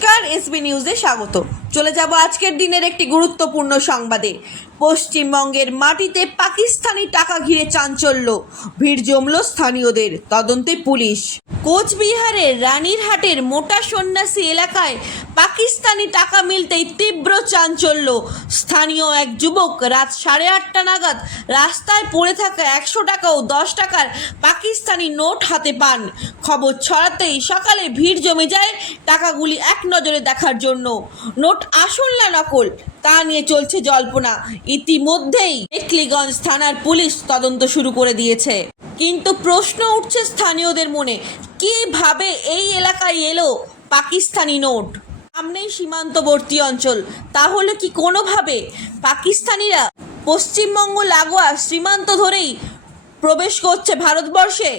নমস্কার, এসবি নিউজে স্বাগত। চলে যাব আজকের দিনের একটি গুরুত্বপূর্ণ সংবাদে। পশ্চিমবঙ্গের মাটিতে পাকিস্তানি টাকা ঘিরে চাঞ্চল্য, ভিড় জমল স্থানীয়দের, তদন্তে পুলিশ। কোচবিহারের রানীরহাটের মোটা সন্ন্যাসী এলাকায় পাকিস্তানি টাকা মিলতেই তীব্র চাঞ্চল্য। স্থানীয় এক যুবক রাত 8:30 নাগাদ রাস্তায় পড়ে থাকা 100 টাকা ও 10 টাকার পাকিস্তানি নোট হাতে পান। খবর ছড়াতেই সকালে ভিড় জমে যায় টাকাগুলি এক নজরে দেখার জন্য। নোট আসল না নকল তা নিয়ে চলছে জল্পনা। ইতিমধ্যেই মেখলিগঞ্জ থানার পুলিশ তদন্ত শুরু করে দিয়েছে। কিন্তু প্রশ্ন উঠছে স্থানীয়দের মনে, কিভাবে এই এলাকায় এলো পাকিস্তানি নোট? সামনেই সীমান্তবর্তী অঞ্চল, তাহলে কি কোনোভাবে পাকিস্তানিরা পশ্চিমবঙ্গ লাগোয়া সীমান্ত ধরেই প্রবেশ করছে ভারতবর্ষে?